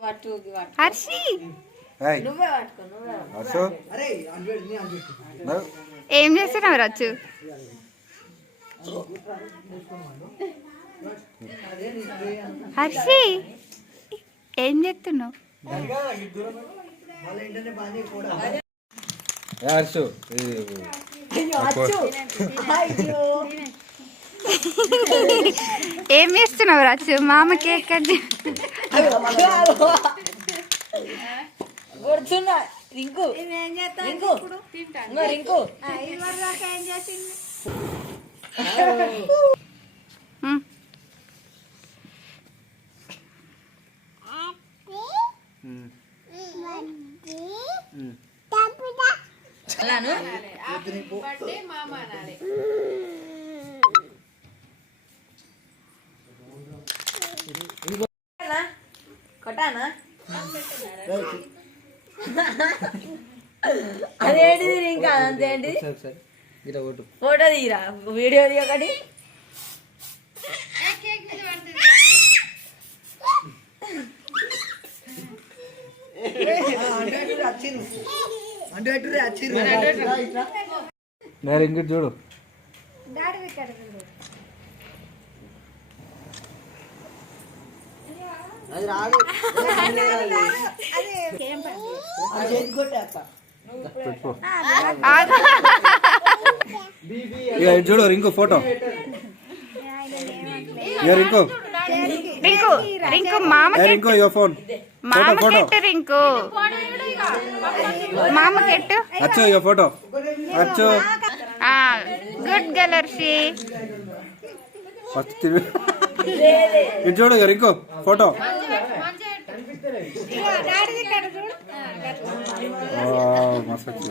హర్షి ఏం చేస్తున్నావు రచ్చు? హర్షి ఏం చేస్తున్నావు? ఏం చేస్తున్నావు రచ్చు? మామ కేక్ కట్ రింకు కొట్టానా అదేంటిది ఇంకా అంతేంటి ఫోటో తీరా వీడియో తీయకటి ఇంకటి చూడు అది రాదు చూడు రింకు ఫోటో రింకు రింకు రింకు మామ రింకు యువర్ ఫోన్ మామ కెట్టు రింకు మామ కెట్టు అచ్చు యువర్ ఫోటో అచ్చు గుడ్ గర్ల్ హర్షి ఫస్ట్ ఇది చూడు రింకు ఫోటో మస్తు కేక్